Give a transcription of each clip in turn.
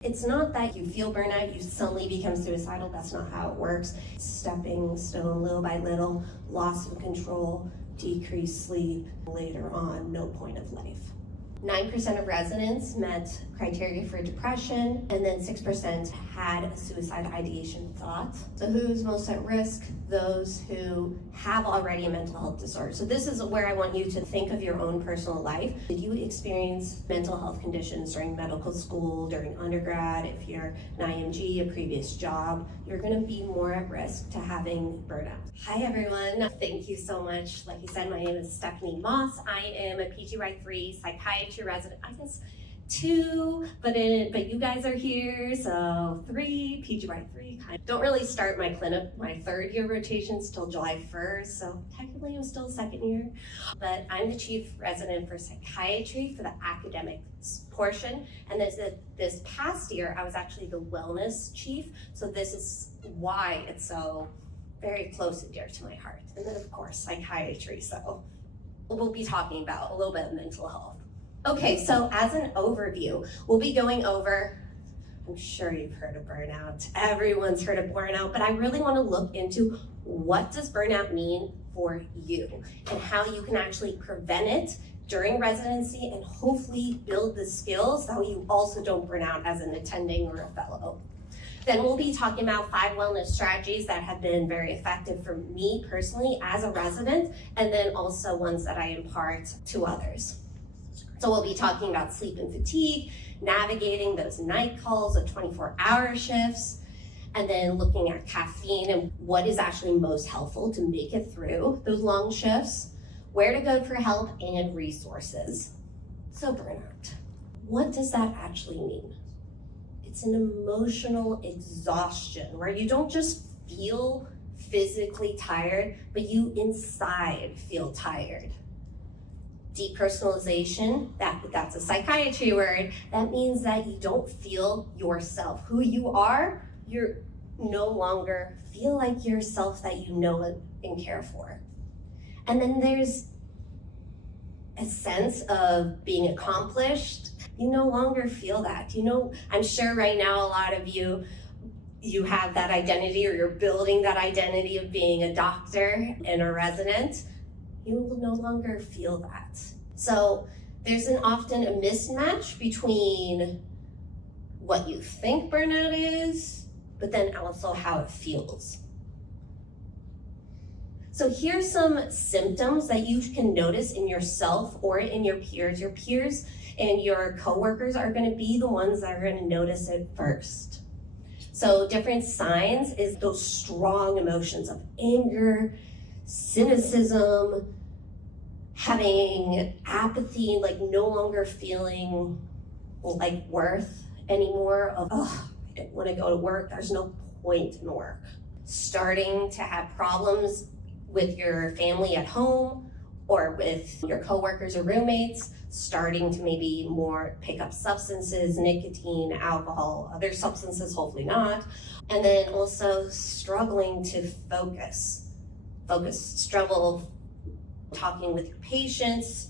It's not that you feel burnout, you suddenly become suicidal. That's not how it works. Stepping stone, little by little, loss of control, decreased sleep, later on, no point of life. 9% of residents met criteria for depression, and then 6% had a suicide ideation thought. So who's most at risk? Those who have already a mental health disorder. So this is where I want you to think of your own personal life. Did you experience mental health conditions during medical school, during undergrad? If you're an IMG, a previous job, you're gonna be more at risk to having burnout. Hi everyone, thank you so much. Like you said, my name is Stephanie Moss. I am a PGY3 psychiatry resident. I guess 2, but you guys are here, so 3, PGY3. Don't really start my clinic, my 3rd year rotations till July 1st, so technically I'm still 2nd year. But I'm the chief resident for psychiatry for the academic portion, and this past year I was actually the wellness chief, so this is why it's so very close and dear to my heart. And then of course psychiatry, so we'll be talking about a little bit of mental health. Okay, so as an overview, we'll be going over, I'm sure you've heard of burnout. Everyone's heard of burnout, but I really want to look into what does burnout mean for you and how you can actually prevent it during residency and hopefully build the skills so you also don't burn out as an attending or a fellow. Then we'll be talking about 5 wellness strategies that have been very effective for me personally as a resident, and then also ones that I impart to others. So we'll be talking about sleep and fatigue, navigating those night calls, the 24-hour shifts, and then looking at caffeine and what is actually most helpful to make it through those long shifts, where to go for help, and resources. So burnout, what does that actually mean? It's an emotional exhaustion where you don't just feel physically tired, but you inside feel tired. Depersonalization, that's a psychiatry word. That means that you don't feel yourself. Who you are, you're no longer feel like yourself that you know and care for. And then there's a sense of being accomplished. You no longer feel that. You know, I'm sure right now a lot of you have that identity, or you're building that identity of being a doctor and a resident. You will no longer feel that. So there's often a mismatch between what you think burnout is, but then also how it feels. So here's some symptoms that you can notice in yourself or in your peers. Your peers and your coworkers are going to be the ones that are going to notice it first. So different signs is those strong emotions of anger, cynicism, having apathy, like no longer feeling like worth anymore, of, oh, I don't want to go to work, there's no point in work. Starting to have problems with your family at home or with your coworkers or roommates, starting to maybe more pick up substances, nicotine, alcohol, other substances, hopefully not. And then also struggling to struggle talking with your patients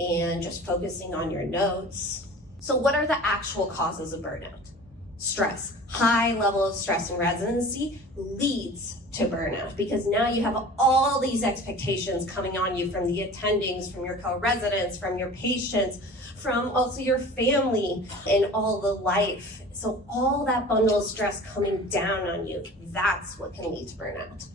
and just focusing on your notes. So what are the actual causes of burnout? Stress. High level of stress in residency leads to burnout because now you have all these expectations coming on you from the attendings, from your co-residents, from your patients, from also your family and all the life. So all that bundle of stress coming down on you, that's what can lead to burnout.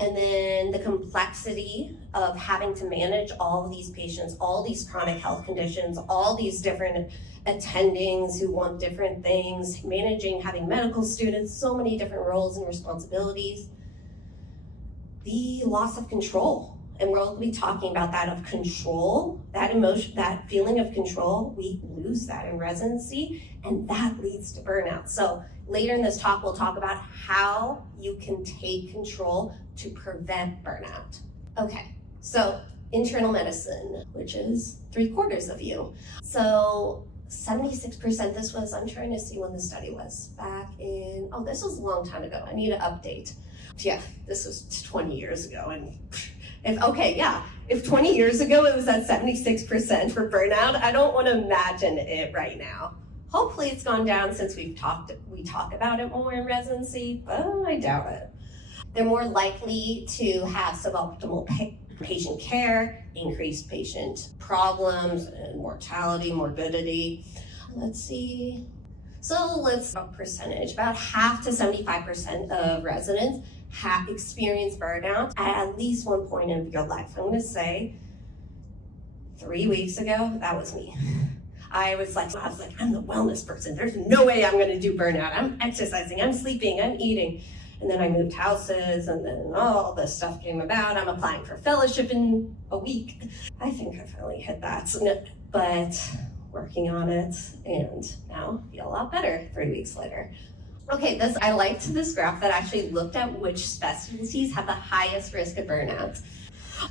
And then the complexity of having to manage all of these patients, all these chronic health conditions, all these different attendings who want different things, managing, having medical students, so many different roles and responsibilities. The loss of control, and we'll be talking about that of control, that emotion, that feeling of control, we lose that in residency, and that leads to burnout. So later in this talk, we'll talk about how you can take control to prevent burnout. Okay, so internal medicine, which is 3/4 of you. So 76%, this was, I'm trying to see when the study was, back in, oh, this was a long time ago. I need to update. Yeah, this was 20 years ago. And if 20 years ago it was at 76% for burnout, I don't want to imagine it right now. Hopefully it's gone down since we talk about it more in residency, but I doubt it. They're more likely to have suboptimal patient care, increased patient problems, and mortality, morbidity. Let's see. So let's talk percentage. About half to 75% of residents have experienced burnout at least one point in your life. I'm gonna say 3 weeks ago, that was me. I was like, I'm the wellness person. There's no way I'm gonna do burnout. I'm exercising, I'm sleeping, I'm eating. And then I moved houses, and then all this stuff came about. I'm applying for fellowship in a week. I think I finally hit that, but working on it, and now I feel a lot better 3 weeks later. Okay, I liked this graph that actually looked at which specialties have the highest risk of burnout.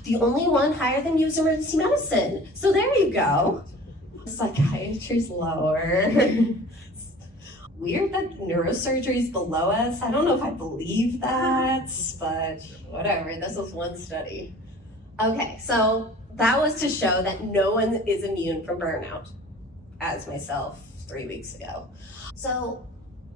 The only one higher than you is emergency medicine. So there you go. Psychiatry's lower. Weird that neurosurgery is below us. I don't know if I believe that, but whatever. This was one study. Okay, so that was to show that no one is immune from burnout, as myself 3 weeks ago. So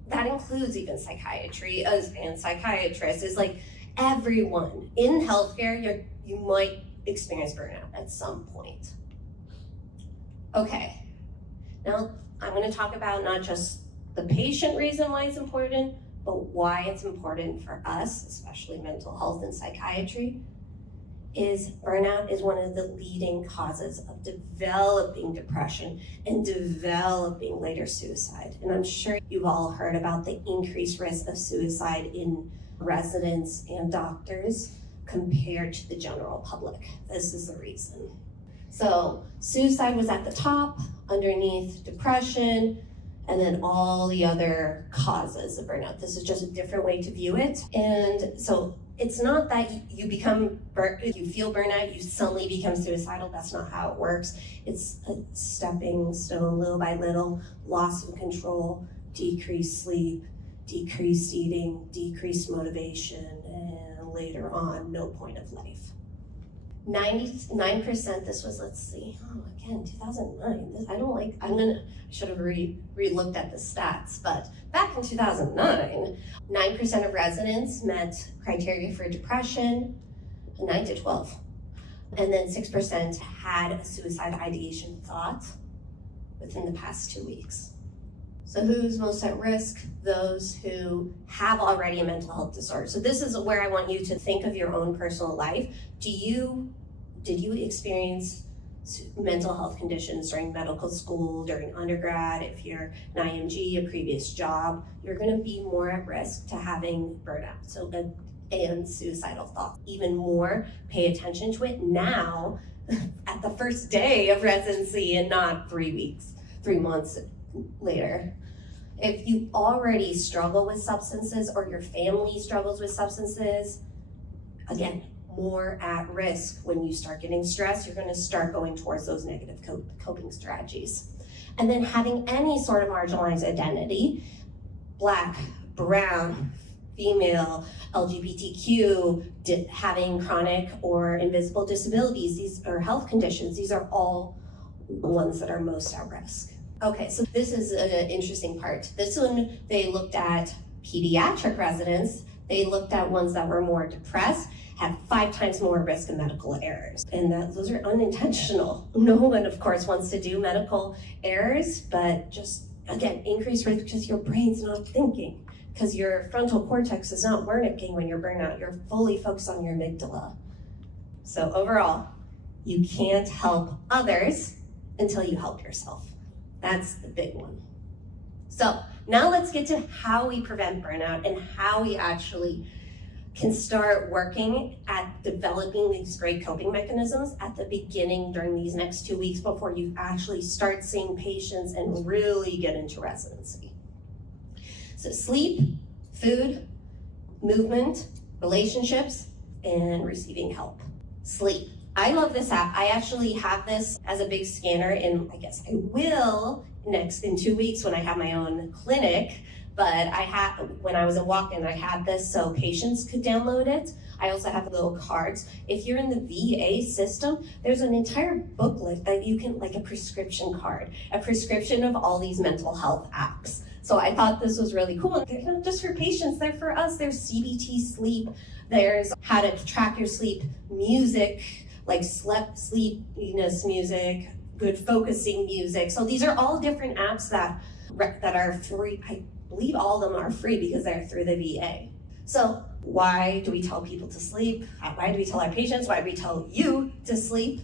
that includes even psychiatry and psychiatrists. Is like everyone in healthcare, you might experience burnout at some point. Okay, now I'm going to talk about not just the patient reason why it's important, but why it's important for us, especially mental health and psychiatry, is burnout is one of the leading causes of developing depression and developing later suicide. And I'm sure you've all heard about the increased risk of suicide in residents and doctors compared to the general public. This is the reason. So suicide was at the top, underneath depression, and then all the other causes of burnout. This is just a different way to view it. And so it's not that you feel burnout, you suddenly become suicidal. That's not how it works. It's a stepping stone, little by little, loss of control, decreased sleep, decreased eating, decreased motivation, and later on, no point of life. 99%, this was, let's see, again, 2009. I should have re-looked at the stats, but back in 2009, 9% of residents met criteria for depression, 9 to 12. And then 6% had a suicide ideation thought within the past 2 weeks. So who's most at risk? Those who have already a mental health disorder. So this is where I want you to think of your own personal life. Did you experience mental health conditions during medical school, during undergrad? If you're an IMG, a previous job, you're gonna be more at risk to having burnout and suicidal thoughts. Even more, pay attention to it now at the first day of residency and not 3 months later. If you already struggle with substances or your family struggles with substances, again, more at risk. When you start getting stressed, you're going to start going towards those negative coping strategies. And then having any sort of marginalized identity, Black, brown, female, LGBTQ, having chronic or invisible disabilities, or health conditions, these are all the ones that are most at risk. Okay, so this is an interesting part. This one, they looked at pediatric residents. They looked at ones that were more depressed, have 5 times more risk of medical errors. And those are unintentional. No one, of course, wants to do medical errors, but just, again, increased risk because your brain's not thinking, because your frontal cortex is not working when you're burnout. You're fully focused on your amygdala. So overall, you can't help others until you help yourself. That's the big one. So now let's get to how we prevent burnout and how we actually can start working at developing these great coping mechanisms at the beginning during these next 2 weeks before you actually start seeing patients and really get into residency. So sleep, food, movement, relationships, and receiving help. Sleep. I love this app. I actually have this as a big scanner, and I guess I will in 2 weeks when I have my own clinic. but when I was in walk-in, I had this so patients could download it. I also have little cards. If you're in the VA system, there's an entire booklet that you can, like a prescription card, a prescription of all these mental health apps. So I thought this was really cool. They're not just for patients, they're for us. There's CBT sleep, there's how to track your sleep, music, like sleepiness music, good focusing music. So these are all different apps that are free. I believe all of them are free because they're through the VA. So why do we tell people to sleep? Why do we tell our patients? Why do we tell you to sleep?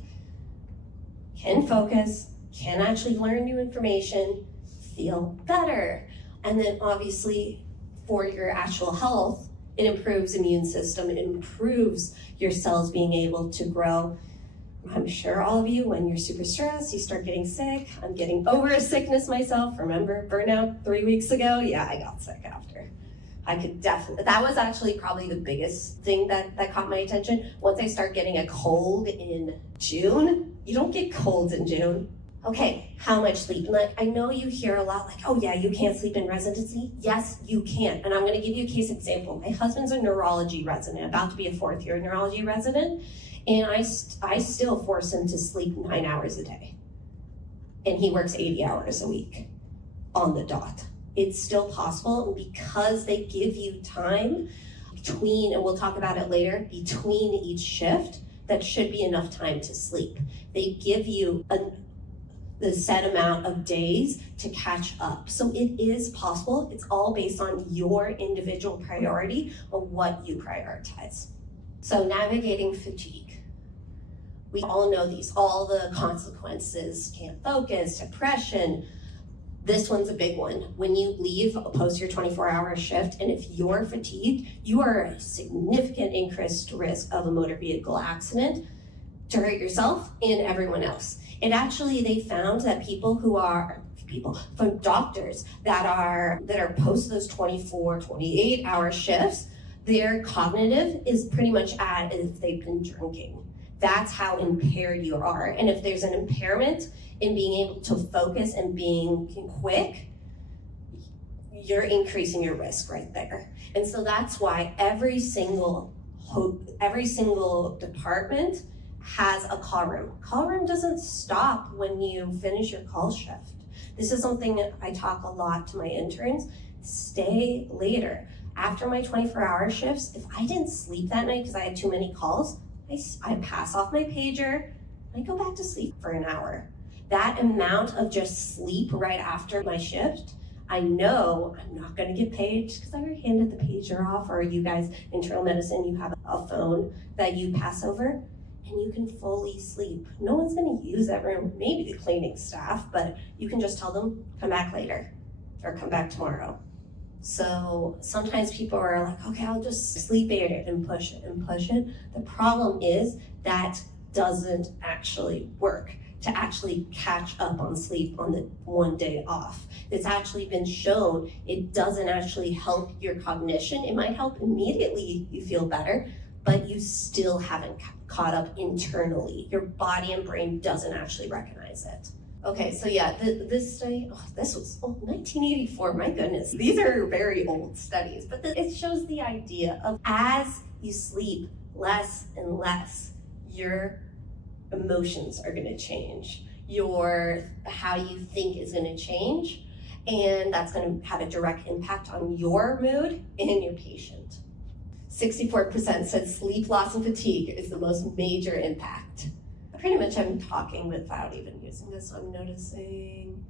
Can focus, can actually learn new information, feel better. And then obviously for your actual health, it improves immune system, it improves your cells being able to grow. I'm sure all of you, when you're super stressed, you start getting sick. I'm getting over a sickness myself. Remember burnout 3 weeks ago? Yeah, I got sick after. I could definitely, that was actually probably the biggest thing that caught my attention. Once I start getting a cold in June, you don't get colds in June. Okay, how much sleep? Like, I know you hear a lot like, oh yeah, you can't sleep in residency. Yes, you can. And I'm gonna give you a case example. My husband's a neurology resident, about to be a 4th year neurology resident. And I still force him to sleep 9 hours a day. And he works 80 hours a week on the dot. It's still possible because they give you time between, and we'll talk about it later, between each shift, that should be enough time to sleep. They give you the set amount of days to catch up. So it is possible. It's all based on your individual priority of what you prioritize. So navigating fatigue. We all know these, all the consequences, can't focus, depression. This one's a big one. When you leave post your 24-hour shift, and if you're fatigued, you are at a significant increased risk of a motor vehicle accident to hurt yourself and everyone else. And actually they found that from doctors that are post those 24, 28-hour shifts, their cognitive is pretty much as if they've been drinking. That's how impaired you are. And if there's an impairment in being able to focus and being quick, you're increasing your risk right there. And so that's why every single department has a call room. Call room doesn't stop when you finish your call shift. This is something I talk a lot to my interns. Stay later. After my 24-hour shifts, if I didn't sleep that night because I had too many calls, I pass off my pager, I go back to sleep for an hour. That amount of just sleep right after my shift, I know I'm not gonna get paged because I already handed the pager off, or you guys, internal medicine, you have a phone that you pass over and you can fully sleep. No one's gonna use that room, maybe the cleaning staff, but you can just tell them, come back later or come back tomorrow. So sometimes people are like, okay, I'll just sleep it and push it and push it. The problem is that doesn't actually work to actually catch up on sleep on the one day off. It's actually been shown it doesn't actually help your cognition. It might help immediately you feel better, but you still haven't caught up internally. Your body and brain doesn't actually recognize it. Okay, so yeah, this study, this was 1984, my goodness. These are very old studies, but it shows the idea of as you sleep less and less, your emotions are gonna change. How you think is gonna change, and that's gonna have a direct impact on your mood and your patient. 64% said sleep loss and fatigue is the most major impact. Pretty much I'm talking without even using this, I'm noticing.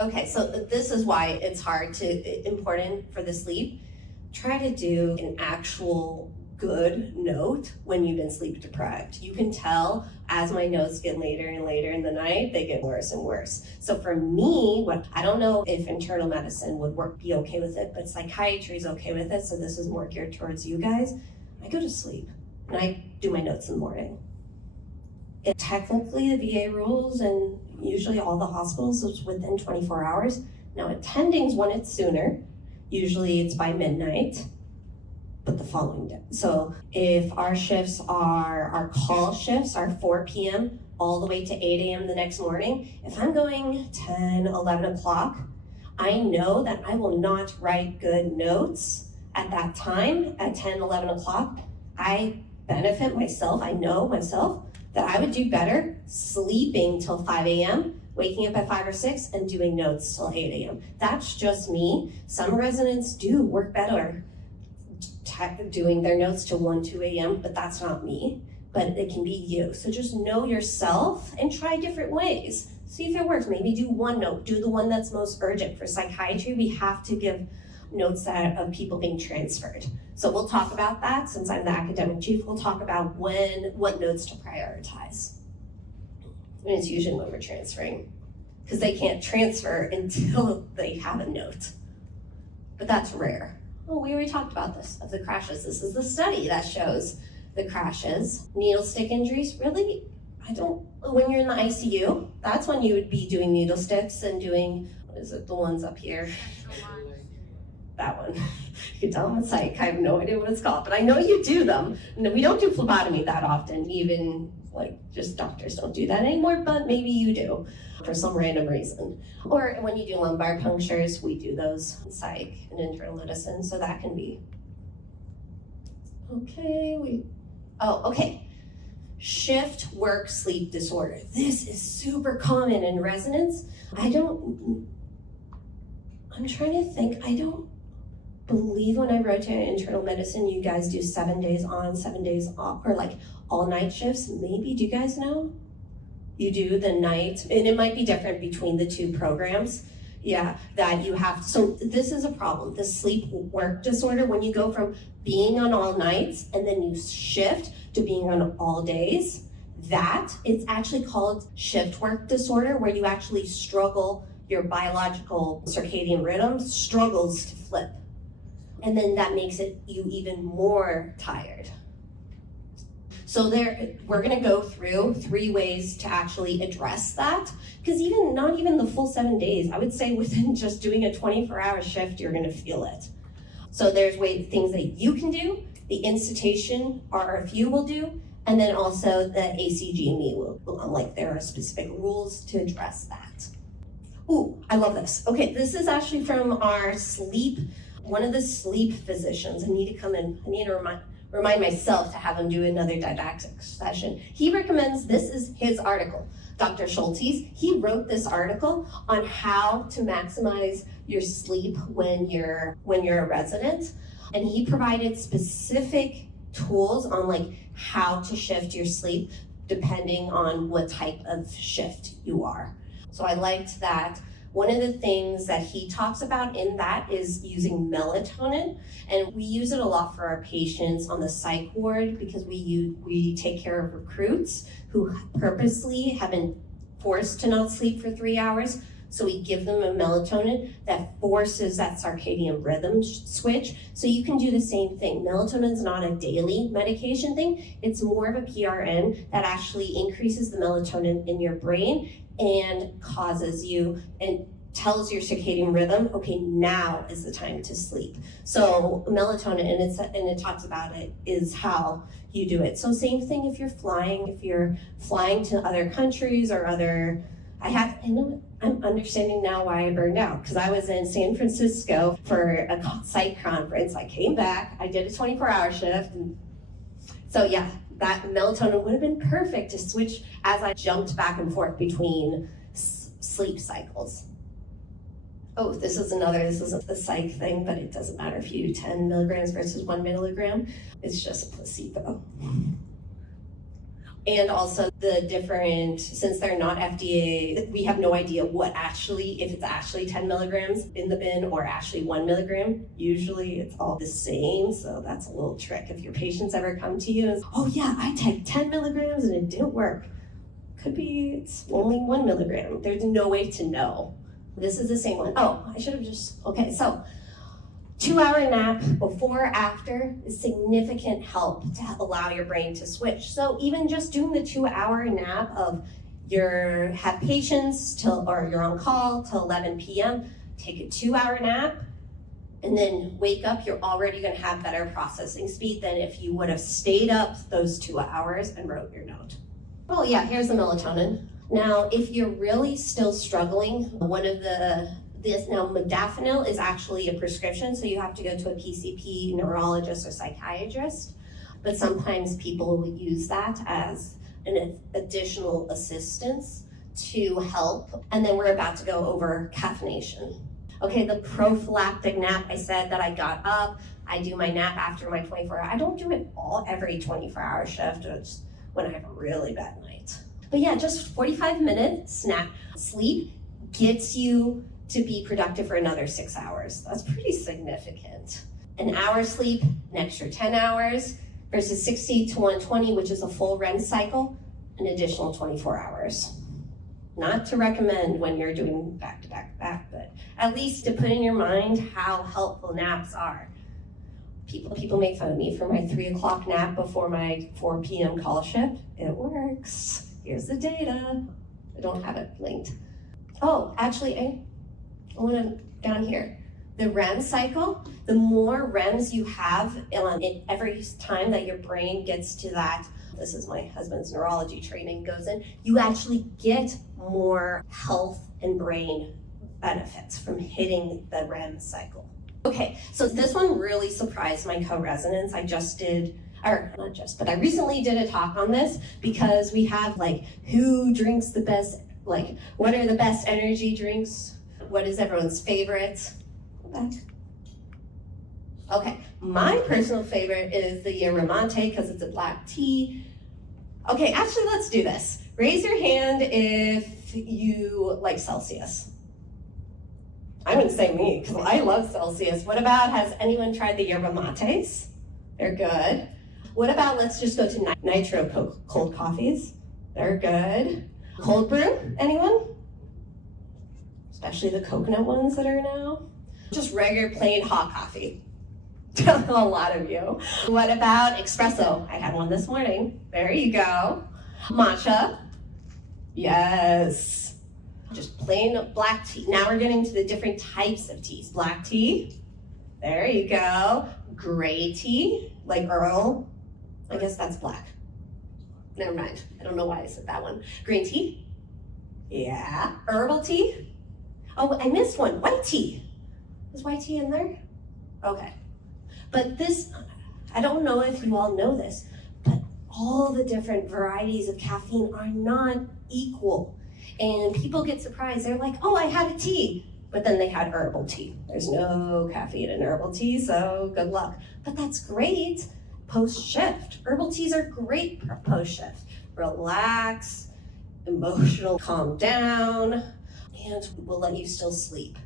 Okay, so this is why it's important for the sleep. Try to do an actual good note when you've been sleep deprived. You can tell as my notes get later and later in the night, they get worse and worse. So for me, I don't know if internal medicine would be okay with it, but psychiatry is okay with it, so this is more geared towards you guys. I go to sleep and I do my notes in the morning. Technically, the VA rules and usually all the hospitals is within 24 hours. Now, attendings want it sooner. Usually it's by midnight, but the following day. So if our call shifts are 4 p.m. all the way to 8 a.m. the next morning, if I'm going 10, 11 o'clock, I know that I will not write good notes at that time, at 10, 11 o'clock. I benefit myself, I know myself, that I would do better sleeping till 5 a.m., waking up at 5 or 6, and doing notes till 8 a.m. That's just me. Some residents do work better doing their notes till 1, 2 a.m., but that's not me. But it can be you. So just know yourself and try different ways. See if it works. Maybe do one note. Do the one that's most urgent. For psychiatry, we have to give notes of people being transferred. So we'll talk about that. Since I'm the academic chief, we'll talk about what notes to prioritize. And it's usually when we're transferring, because they can't transfer until they have a note. But that's rare. Oh, we already talked about this, of the crashes. This is the study that shows the crashes. Needle stick injuries, really? When you're in the ICU, that's when you would be doing needle sticks and doing, what is it, the ones up here? That one. You can tell I'm a psych, I have no idea what it's called, but I know you do them. And we don't do phlebotomy that often, even just doctors don't do that anymore, but maybe you do for some random reason. Or when you do lumbar punctures, we do those in psych and internal medicine, so that can be. Okay. Shift work sleep disorder. This is super common in residents. I'm trying to think, I don't believe when I rotate internal medicine, you guys do 7 days on, 7 days off, or all night shifts. Maybe, do you guys know? You do the night, and it might be different between the two programs. Yeah, that you have, so this is a problem, the sleep work disorder, when you go from being on all nights and then you shift to being on all days, it's actually called shift work disorder, where you actually struggle, your biological circadian rhythm struggles to flip. And then that makes you even more tired. So we're gonna go through 3 ways to actually address that, because not even the full 7 days, I would say within just doing a 24-hour shift, you're gonna feel it. So there's things that you can do, the institution RFU will do, and then also the ACGME will, there are specific rules to address that. Ooh, I love this. Okay, this is actually from our one of the sleep physicians. I need to come in, I need to remind myself to have him do another didactic session. He recommends, this is his article, Dr. Schultes. He wrote this article on how to maximize your sleep when you're a resident. And he provided specific tools on how to shift your sleep depending on what type of shift you are. So I liked that. One of the things that he talks about in that is using melatonin, and we use it a lot for our patients on the psych ward because we take care of recruits who purposely have been forced to not sleep for 3 hours. So we give them a melatonin that forces that circadian rhythm switch. So you can do the same thing. Melatonin is not a daily medication thing. It's more of a PRN that actually increases the melatonin in your brain and causes you and tells your circadian rhythm, okay, now is the time to sleep. So melatonin, and it talks about it, is how you do it. So same thing if you're flying to other countries or I'm understanding now why I burned out, because I was in San Francisco for a psych conference. I came back, I did a 24-hour shift. And so yeah, that melatonin would have been perfect to switch as I jumped back and forth between sleep cycles. Oh, this isn't a psych thing, but it doesn't matter if you do 10 milligrams versus 1 milligram. It's just a placebo. And also since they're not FDA, we have no idea if it's actually 10 milligrams in the bin or actually 1 milligram. Usually it's all the same, so that's a little trick. If your patients ever come to you and, oh yeah, I took 10 milligrams and it didn't work. Could be it's only 1 milligram. There's no way to know. This is the same one. Oh, I should have okay, so 2-hour nap before or after is significant help to allow your brain to switch. So even just doing the 2-hour nap of have patients or you're on call till 11 p.m., take a 2-hour nap, and then wake up, you're already gonna have better processing speed than if you would have stayed up those 2 hours and wrote your note. Oh yeah, here's the melatonin. Now, if you're really still struggling, one of the Now, modafinil is actually a prescription, so you have to go to a PCP, neurologist, or psychiatrist. But sometimes people will use that as an additional assistance to help. And then we're about to go over caffeination. Okay, the prophylactic nap, I said that I got up, I do my nap after my 24 hour. I don't do it every 24-hour shift. It's when I have a really bad night. But yeah, just 45-minute sleep gets you to be productive for another 6 hours. That's pretty significant. An hour sleep, an extra 10 hours, versus 60 to 120, which is a full REM cycle, an additional 24 hours. Not to recommend when you're doing back to back to back, but at least to put in your mind how helpful naps are. People make fun of me for my 3 o'clock nap before my 4 p.m. call shift. It works. Here's the data. I don't have it linked. Oh, actually, I want to down here. The REM cycle, the more REMs you have every time that your brain gets to that, this is my husband's neurology training goes in, you actually get more health and brain benefits from hitting the REM cycle. Okay, so this one really surprised my co-residents. I recently did a talk on this because we have who drinks the best, what are the best energy drinks? What is everyone's favorite? Okay, my personal favorite is the yerba mate because it's a black tea. Okay, actually, let's do this. Raise your hand if you like Celsius. I'm gonna say me because I love Celsius. What about, has anyone tried the yerba mates? They're good. What about, let's just go to nitro cold coffees. They're good. Cold brew, anyone? Especially the coconut ones that are now. Just regular plain hot coffee. A lot of you. What about espresso? I had one this morning. There you go. Matcha. Yes. Just plain black tea. Now we're getting to the different types of teas. Black tea. There you go. Gray tea, like Earl. I guess that's black. Never mind. I don't know why I said that one. Green tea. Yeah. Herbal tea. Oh, I missed one. White tea. Is white tea in there? Okay. But this, I don't know if you all know this, but all the different varieties of caffeine are not equal. And people get surprised. They're like, oh, I had a tea. But then they had herbal tea. There's no caffeine in herbal tea, so good luck. But that's great post-shift. Herbal teas are great post-shift. Relax, emotional, calm down, and will let you still sleep.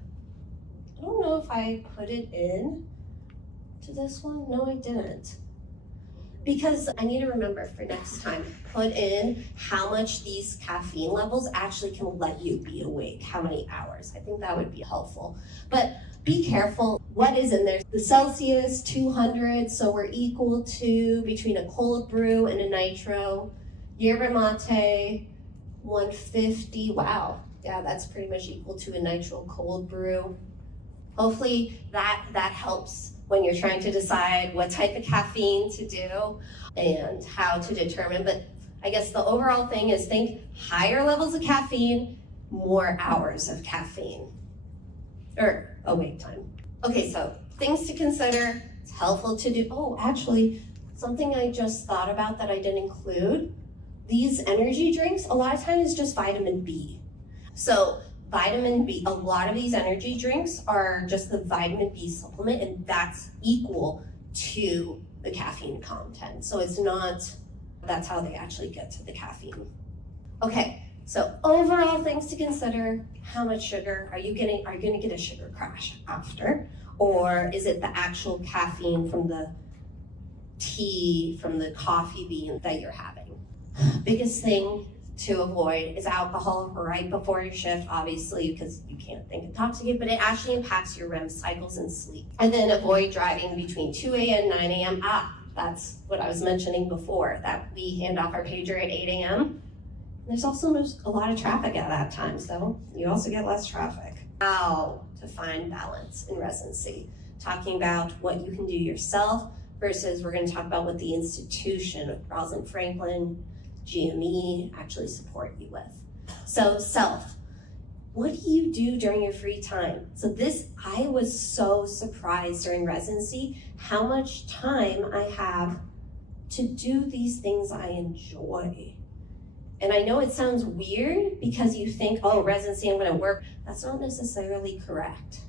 I don't know if I put it in to this one. No, I didn't. Because I need to remember for next time, put in how much these caffeine levels actually can let you be awake, how many hours. I think that would be helpful. But be careful what is in there. The Celsius, 200, so we're equal to between a cold brew and a nitro. Yerba mate, 150, wow. Yeah, that's pretty much equal to a nitro cold brew. Hopefully that helps when you're trying to decide what type of caffeine to do and how to determine. But I guess the overall thing is think higher levels of caffeine, more hours of caffeine, or awake time. Okay, so things to consider, it's helpful to do. Oh, actually, something I just thought about that I didn't include, these energy drinks, a lot of times is just vitamin B. So vitamin B, a lot of these energy drinks are just the vitamin B supplement, and that's equal to the caffeine content. So it's not, that's how they actually get to the caffeine. Okay, so overall things to consider, how much sugar are you gonna get a sugar crash after? Or is it the actual caffeine from the tea, from the coffee bean that you're having? Biggest thing to avoid is alcohol right before your shift, obviously, because you can't think intoxicate, but it actually impacts your REM cycles and sleep. And then avoid driving between 2 a.m. and 9 a.m. That's what I was mentioning before, that we hand off our pager at 8 a.m. There's also a lot of traffic at that time, so you also get less traffic. How to find balance in residency. Talking about what you can do yourself versus we're going to talk about what the institution, Rosalind Franklin, GME actually support you with. So self, What do you do during your free time? So I was so surprised during residency how much time I have to do these things I enjoy. And I know it sounds weird because you think, oh, residency, I'm gonna work. That's not necessarily correct.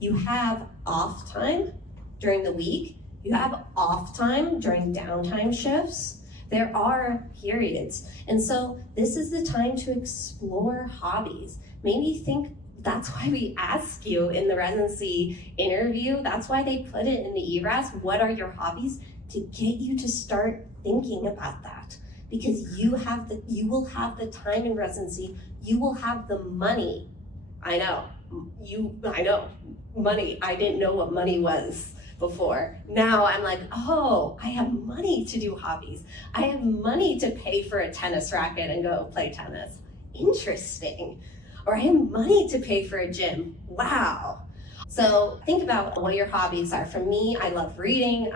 You have off time during the week. You have off time during downtime shifts. There are periods. And so this is the time to explore hobbies. Maybe think that's why we ask you in the residency interview. That's why they put it in the ERAS. What are your hobbies? To get you to start thinking about that. Because you will have the time in residency. You will have the money. I know, money. I didn't know what money was before. Now I'm like, oh, I have money to do hobbies. I have money to pay for a tennis racket and go play tennis. Interesting. Or I have money to pay for a gym. Wow. So think about what your hobbies are. For me, I love reading.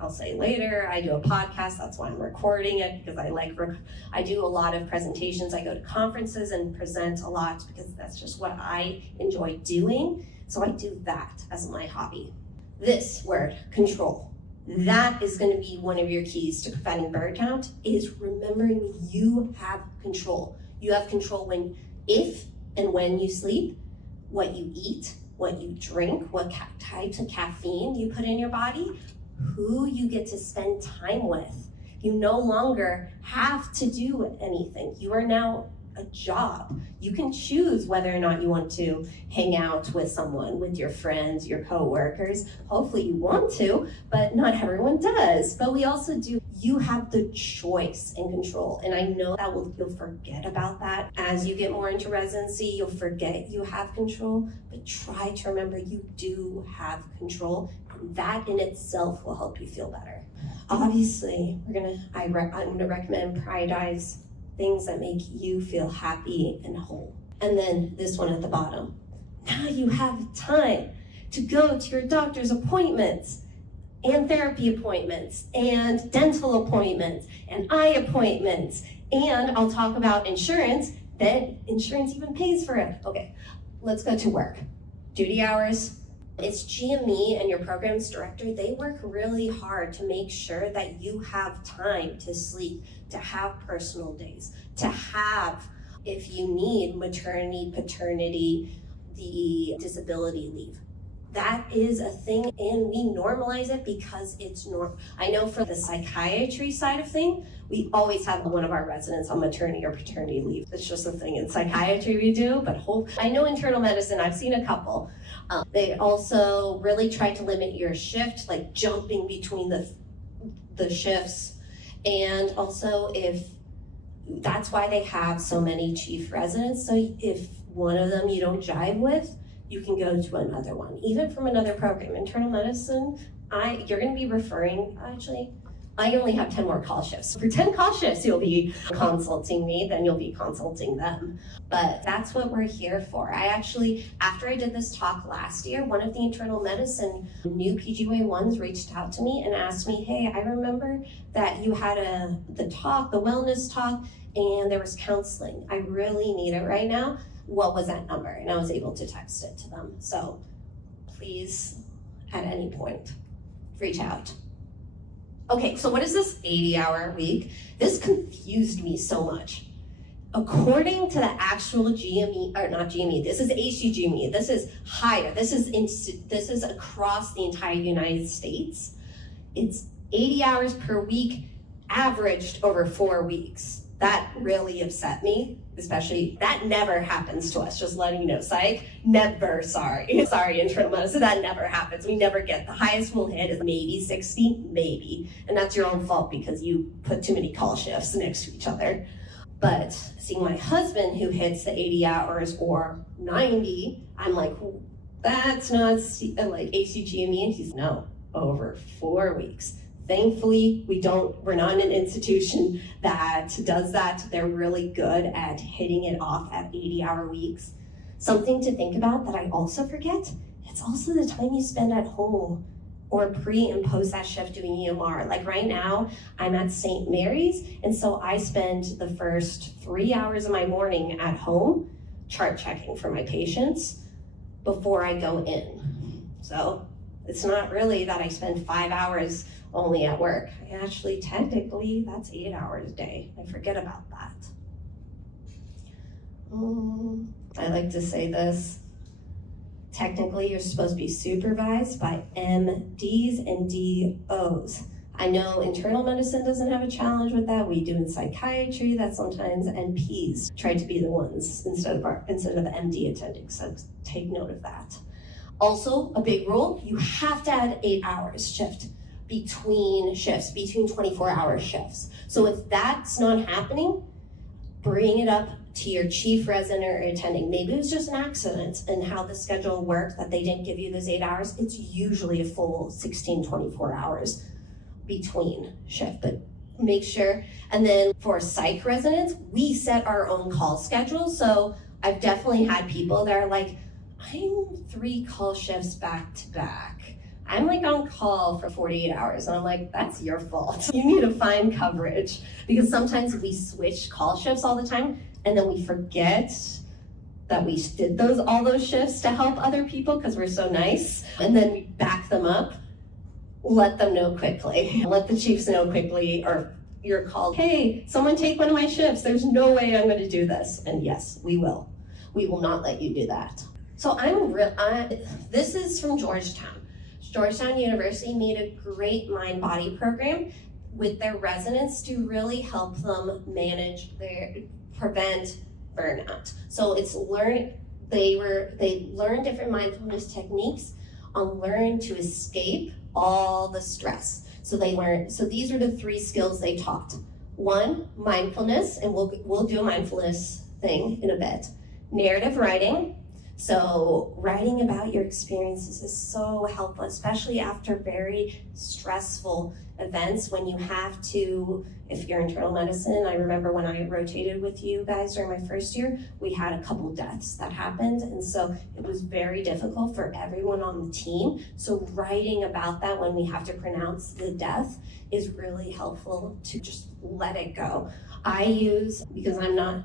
I'll say later, I do a podcast. That's why I'm recording it, because I do a lot of presentations. I go to conferences and present a lot because that's just what I enjoy doing. So I do that as my hobby. This word, control. That is going to be one of your keys to preventing burnout, is remembering you have control. You have control if and when you sleep, what you eat, what you drink, what types of caffeine you put in your body, who you get to spend time with. You no longer have to do anything. You are now a job. You can choose whether or not you want to hang out with someone, with your friends, your coworkers. Hopefully you want to, but not everyone does. But we also do. You have the choice and control. And I know that you'll forget about that. As you get more into residency, you'll forget you have control, but try to remember you do have control. And that in itself will help you feel better. Obviously, I'm gonna recommend prioritize things that make you feel happy and whole. And then this one at the bottom. Now you have time to go to your doctor's appointments and therapy appointments and dental appointments and eye appointments. And I'll talk about insurance, that insurance even pays for it. Okay, let's go to work. Duty hours. It's GME and your programs director, they work really hard to make sure that you have time to sleep, to have personal days, to have, if you need, maternity, paternity, the disability leave. That is a thing, and we normalize it because it's normal. I know for the psychiatry side of things, we always have one of our residents on maternity or paternity leave. It's just a thing in psychiatry we do, but I know internal medicine, I've seen a couple. They also really try to limit your shift, like jumping between the shifts. And also that's why they have so many chief residents. So if one of them you don't jive with, you can go to another one, even from another program. Internal medicine, you're gonna be referring, actually, I only have 10 more call shifts. For 10 call shifts, you'll be consulting me, then you'll be consulting them. But that's what we're here for. After I did this talk last year, one of the internal medicine new PGY1s reached out to me and asked me, hey, I remember that you had the wellness talk, and there was counseling. I really need it right now. What was that number? And I was able to text it to them. So please, at any point, reach out. Okay, so what is this 80-hour week? This confused me so much. According to the actual GME, or not GME, this is ACGME, this is higher, this is across the entire United States. It's 80 hours per week, averaged over 4 weeks. That really upset me, especially, that never happens to us, just letting you know. Psych, never, sorry, internal medicine, that never happens. We never get, the highest we'll hit is maybe 60, maybe. And that's your own fault because you put too many call shifts next to each other. But seeing my husband who hits the 80 hours or 90, I'm like, that's not like ACGME, and he's no, over 4 weeks. Thankfully, we're not an institution that does that. They're really good at hitting it off at 80-hour weeks. Something to think about that I also forget, it's also the time you spend at home or pre and post that shift doing EMR. Like right now, I'm at St. Mary's, and so I spend the first 3 hours of my morning at home chart checking for my patients before I go in. So it's not really that I spend 5 hours only at work. Actually, technically, that's 8 hours a day. I forget about that. I like to say this. Technically, you're supposed to be supervised by MDs and DOs. I know internal medicine doesn't have a challenge with that. We do in psychiatry that sometimes NPs try to be the ones instead of MD attending, so take note of that. Also, a big rule, you have to add 8 hours shift between shifts, between 24-hour shifts. So if that's not happening, bring it up to your chief resident or attending. Maybe it was just an accident and how the schedule worked that they didn't give you those 8 hours. It's usually a full 16, 24 hours between shift, but make sure. And then for psych residents, we set our own call schedule. So I've definitely had people that are like, I'm 3 call shifts back to back. I'm like on call for 48 hours. And I'm like, that's your fault. You need to find coverage, because sometimes we switch call shifts all the time and then we forget that we did all those shifts to help other people because we're so nice. And then we back them up. Let them know quickly. Let the chiefs know quickly, or you're called, hey, someone take one of my shifts. There's no way I'm going to do this. And yes, we will. We will not let you do that. So this is from Georgetown. Georgetown University made a great mind-body program with their residents to really help them prevent burnout. So they learned different mindfulness techniques on learn to escape all the stress. So these are the 3 skills they taught. 1, mindfulness, and we'll do a mindfulness thing in a bit. Narrative writing. So writing about your experiences is so helpful, especially after very stressful events when you have to, if you're internal medicine, I remember when I rotated with you guys during my first year, we had a couple deaths that happened. And so it was very difficult for everyone on the team. So writing about that when we have to pronounce the death is really helpful to just let it go. Because I'm not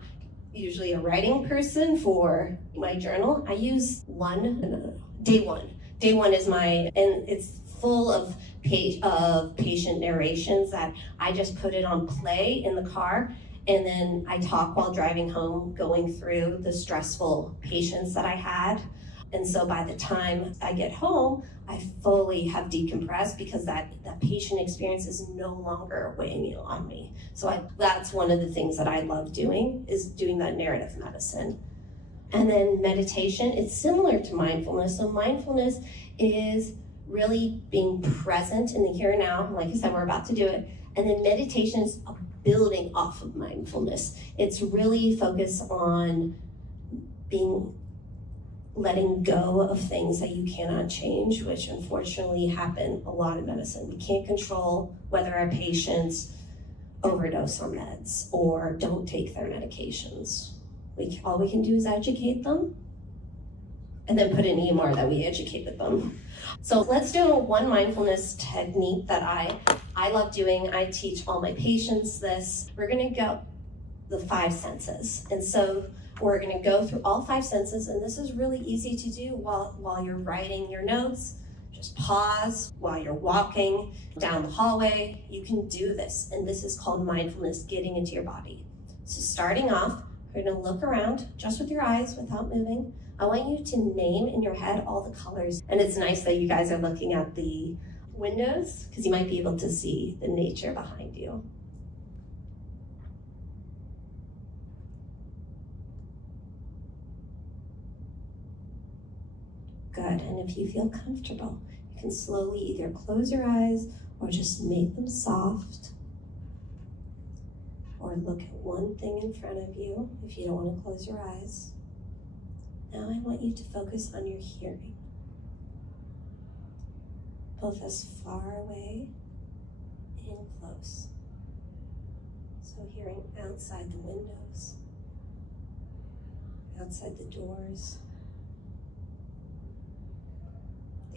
usually a writing person for my journal, I use day one. Day one is and it's full of patient narrations that I just put it on play in the car, and then I talk while driving home, going through the stressful patients that I had. And so by the time I get home, I fully have decompressed because that patient experience is no longer weighing on me. So that's one of the things that I love doing, is doing that narrative medicine. And then meditation, it's similar to mindfulness. So mindfulness is really being present in the here and now. Like I said, we're about to do it. And then meditation is building off of mindfulness. It's really focused on letting go of things that you cannot change, which unfortunately happen a lot in medicine. We can't control whether our patients overdose on meds or don't take their medications. All we can do is educate them and then put in EMR that we educated them. So let's do one mindfulness technique that I love doing. I teach all my patients this. We're gonna go the 5 senses. And so we're going to go through all 5 senses, and this is really easy to do while you're writing your notes. Just pause while you're walking down the hallway. You can do this, and this is called mindfulness, getting into your body. So starting off, we're going to look around just with your eyes without moving. I want you to name in your head all the colors, and it's nice that you guys are looking at the windows because you might be able to see the nature behind you. Good, and if you feel comfortable, you can slowly either close your eyes or just make them soft, or look at one thing in front of you if you don't want to close your eyes. Now I want you to focus on your hearing, both as far away and close. So hearing outside the windows, outside the doors,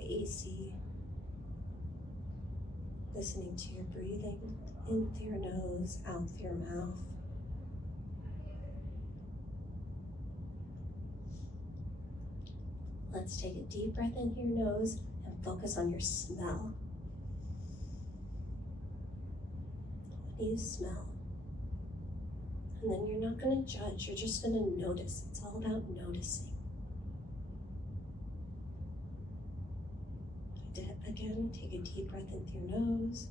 AC, listening to your breathing in through your nose, out through your mouth. Let's take a deep breath in through your nose and focus on your smell. What do you smell? And then you're not going to judge, you're just going to notice. It's all about noticing. Again, take a deep breath in through your nose,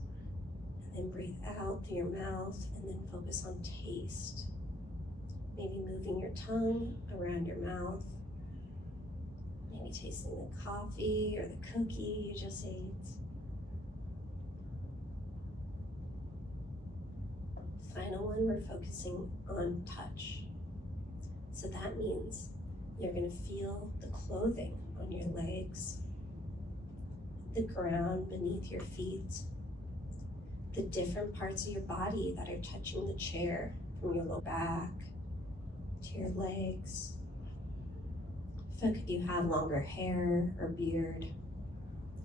and then breathe out through your mouth, and then focus on taste. Maybe moving your tongue around your mouth. Maybe tasting the coffee or the cookie you just ate. Final one, we're focusing on touch. So that means you're going to feel the clothing on your legs, the ground beneath your feet, the different parts of your body that are touching the chair, from your lower back to your legs. Look if you have longer hair or beard.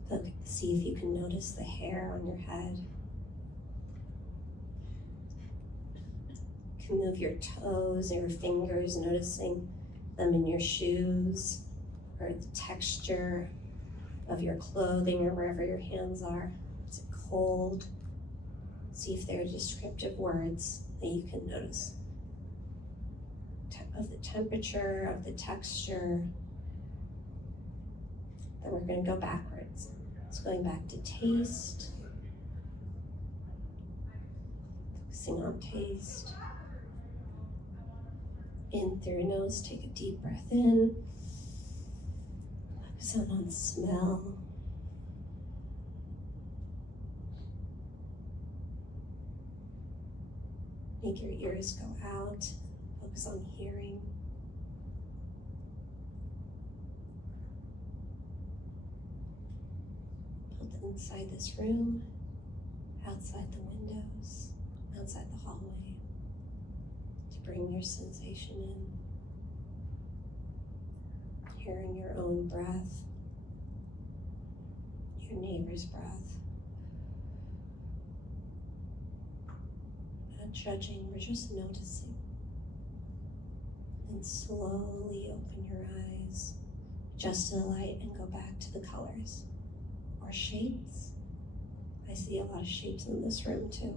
Look, see if you can notice the hair on your head. You can move your toes or your fingers, noticing them in your shoes, or the texture of your clothing or wherever your hands are. Is it cold? See if there are descriptive words that you can notice of the temperature, of the texture. Then we're going to go backwards. It's going back to taste. Focusing on taste. In through your nose, take a deep breath in. Focus on smell. Make your ears go out. Focus on hearing. Both inside this room, outside the windows, outside the hallway, to bring your sensation in. Hearing your own breath, your neighbor's breath. Not judging, we're just noticing. And slowly open your eyes, adjust to the light, and go back to the colors or shapes. I see a lot of shapes in this room too.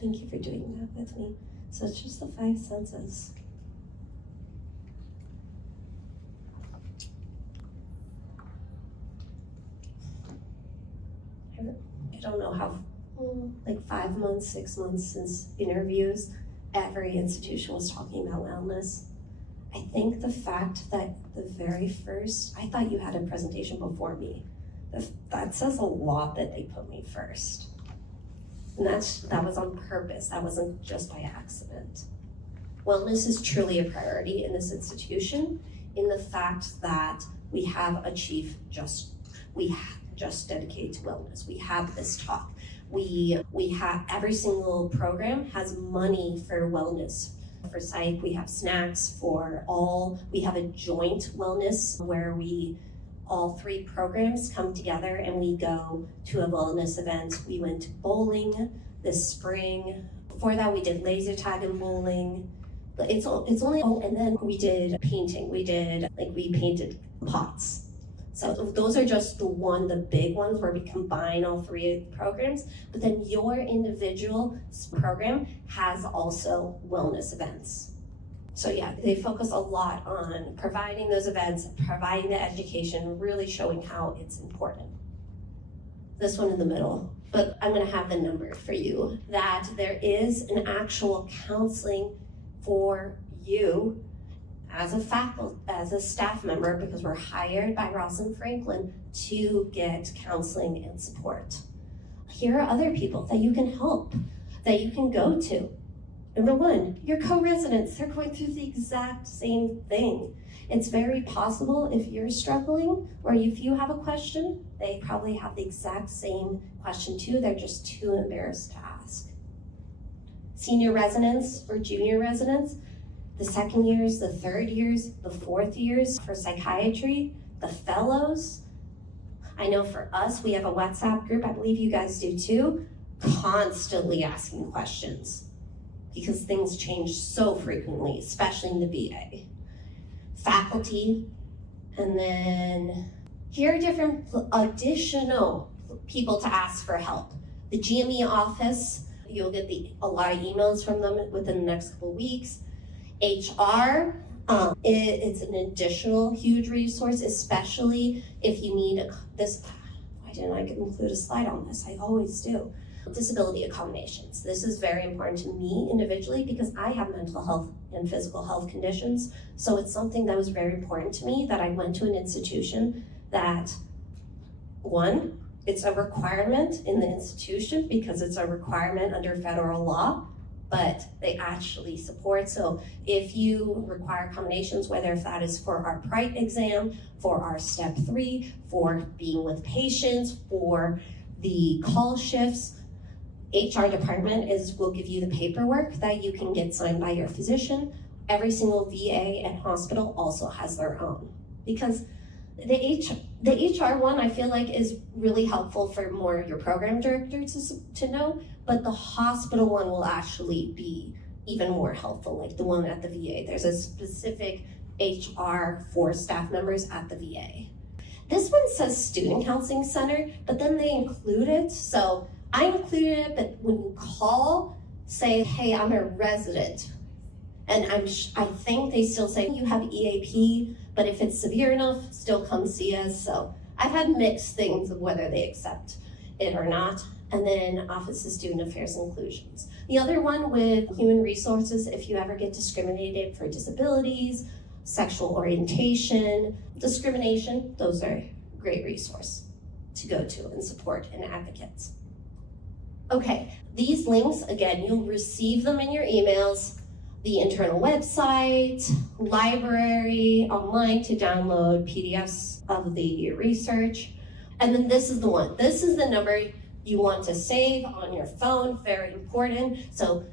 Thank you for doing that with me. So it's just the 5 senses. I don't know how, like 5 months, 6 months since interviews, every institution was talking about wellness. I think the fact that the very first, I thought you had a presentation before me. That says a lot that they put me first. And that was on purpose. That wasn't just by accident. Wellness is truly a priority in this institution, in the fact that we have a chief just dedicated to wellness. We have this talk. We have, every single program has money for wellness. For psych, we have snacks for all. We have a joint wellness where all 3 programs come together and we go to a wellness event. We went bowling this spring. Before that, we did laser tag and bowling. It's only, and then we did painting. We painted pots. So those are just the big ones where we combine all 3 programs. But then your individual program has also wellness events. So yeah, they focus a lot on providing those events, providing the education, really showing how it's important. This one in the middle, but I'm gonna have the number for you, that there is an actual counseling for you as a staff member, because we're hired by Ross and Franklin to get counseling and support. Here are other people that you can help, that you can go to. Number 1, your co-residents, they're going through the exact same thing. It's very possible if you're struggling or if you have a question, they probably have the exact same question too. They're just too embarrassed to ask. Senior residents or junior residents, the 2nd years, the 3rd years, the 4th years for psychiatry, the fellows. I know for us, we have a WhatsApp group, I believe you guys do too, constantly asking questions. because things change so frequently, especially in the VA. Faculty, and then here are different additional people to ask for help. The GME office, you'll get a lot of emails from them within the next couple of weeks. HR, it's an additional huge resource, especially if you need this. Why didn't I include a slide on this? I always do. Disability accommodations. This is very important to me individually because I have mental health and physical health conditions. So it's something that was very important to me that I went to an institution that, one, it's a requirement in the institution because it's a requirement under federal law, but they actually support. So if you require accommodations, whether if that is for our PRITE exam, for our step 3, for being with patients, for the call shifts, HR department will give you the paperwork that you can get signed by your physician. Every single VA and hospital also has their own. Because the HR one I feel like is really helpful for more your program director to know, but the hospital one will actually be even more helpful, like the one at the VA. There's a specific HR for staff members at the VA. This one says Student Counseling Center, but then they include it, so I included it, but when you call, say, hey, I'm a resident, and I think they still say you have EAP, but if it's severe enough, still come see us. So I've had mixed things of whether they accept it or not. And then Office of Student Affairs and Inclusions. The other one with Human Resources, if you ever get discriminated for disabilities, sexual orientation, discrimination, those are a great resource to go to and support and advocates. Okay, these links, again, you'll receive them in your emails, the internal website, library, online to download PDFs of the research. And then this is the one. This is the number you want to save on your phone, very important. So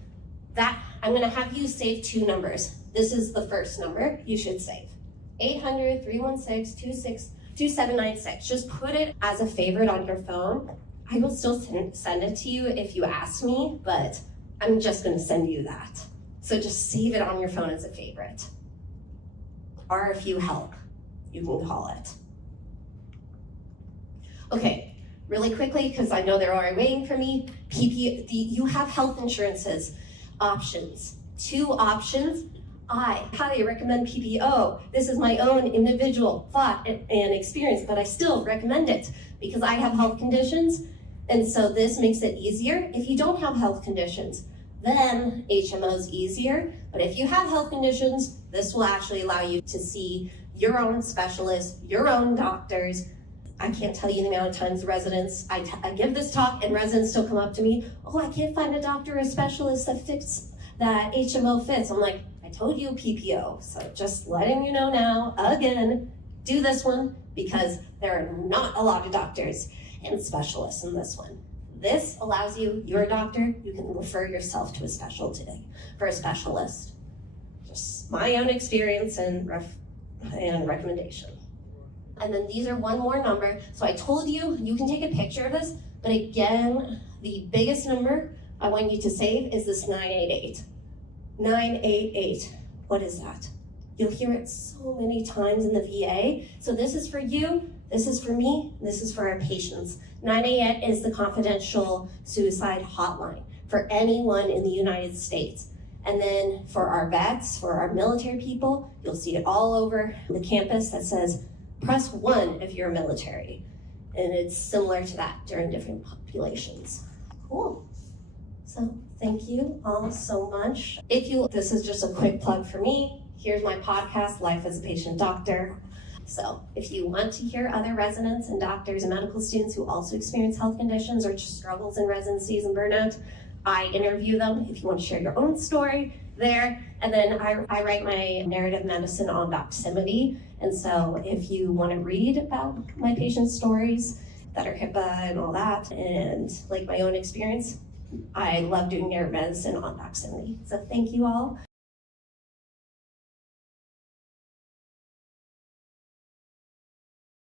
that, I'm gonna have you save 2 numbers. This is the first number you should save. 800-316-2796. Just put it as a favorite on your phone. I will still send it to you if you ask me, but I'm just gonna send you that. So just save it on your phone as a favorite. Or if you help, you can call it. Okay, really quickly, because I know they're already waiting for me, you have health insurances options. 2 options. I highly recommend PPO. This is my own individual thought and experience, but I still recommend it because I have health conditions, and so this makes it easier. If you don't have health conditions, then HMO is easier, but if you have health conditions, this will actually allow you to see your own specialists, your own doctors. I can't tell you the amount of times residents, I give this talk and residents still come up to me, oh, I can't find a doctor or a specialist that HMO fits. I'm like, I told you PPO, so just letting you know now, again, do this one because there are not a lot of doctors and specialists in this one. This allows you, you're a doctor, you can refer yourself to a specialty for a specialist. Just my own experience and recommendation. And then these are one more number. So I told you, you can take a picture of this, but again, the biggest number I want you to save is this 988. 988, what is that? You'll hear it so many times in the VA. So this is for you, this is for me, this is for our patients. 988 is the confidential suicide hotline for anyone in the United States. And then for our vets, for our military people, you'll see it all over the campus that says, press 1 if you're military. And it's similar to that during different populations. Cool. So thank you all so much. This is just a quick plug for me. Here's my podcast, Life as a Patient Doctor. So if you want to hear other residents and doctors and medical students who also experience health conditions or struggles in residencies and burnout, I interview them. If you want to share your own story there. And then I write my narrative medicine on Doximity. And so if you want to read about my patients' stories that are HIPAA and all that, and like my own experience, I love doing narrative medicine on Doximity. So thank you all.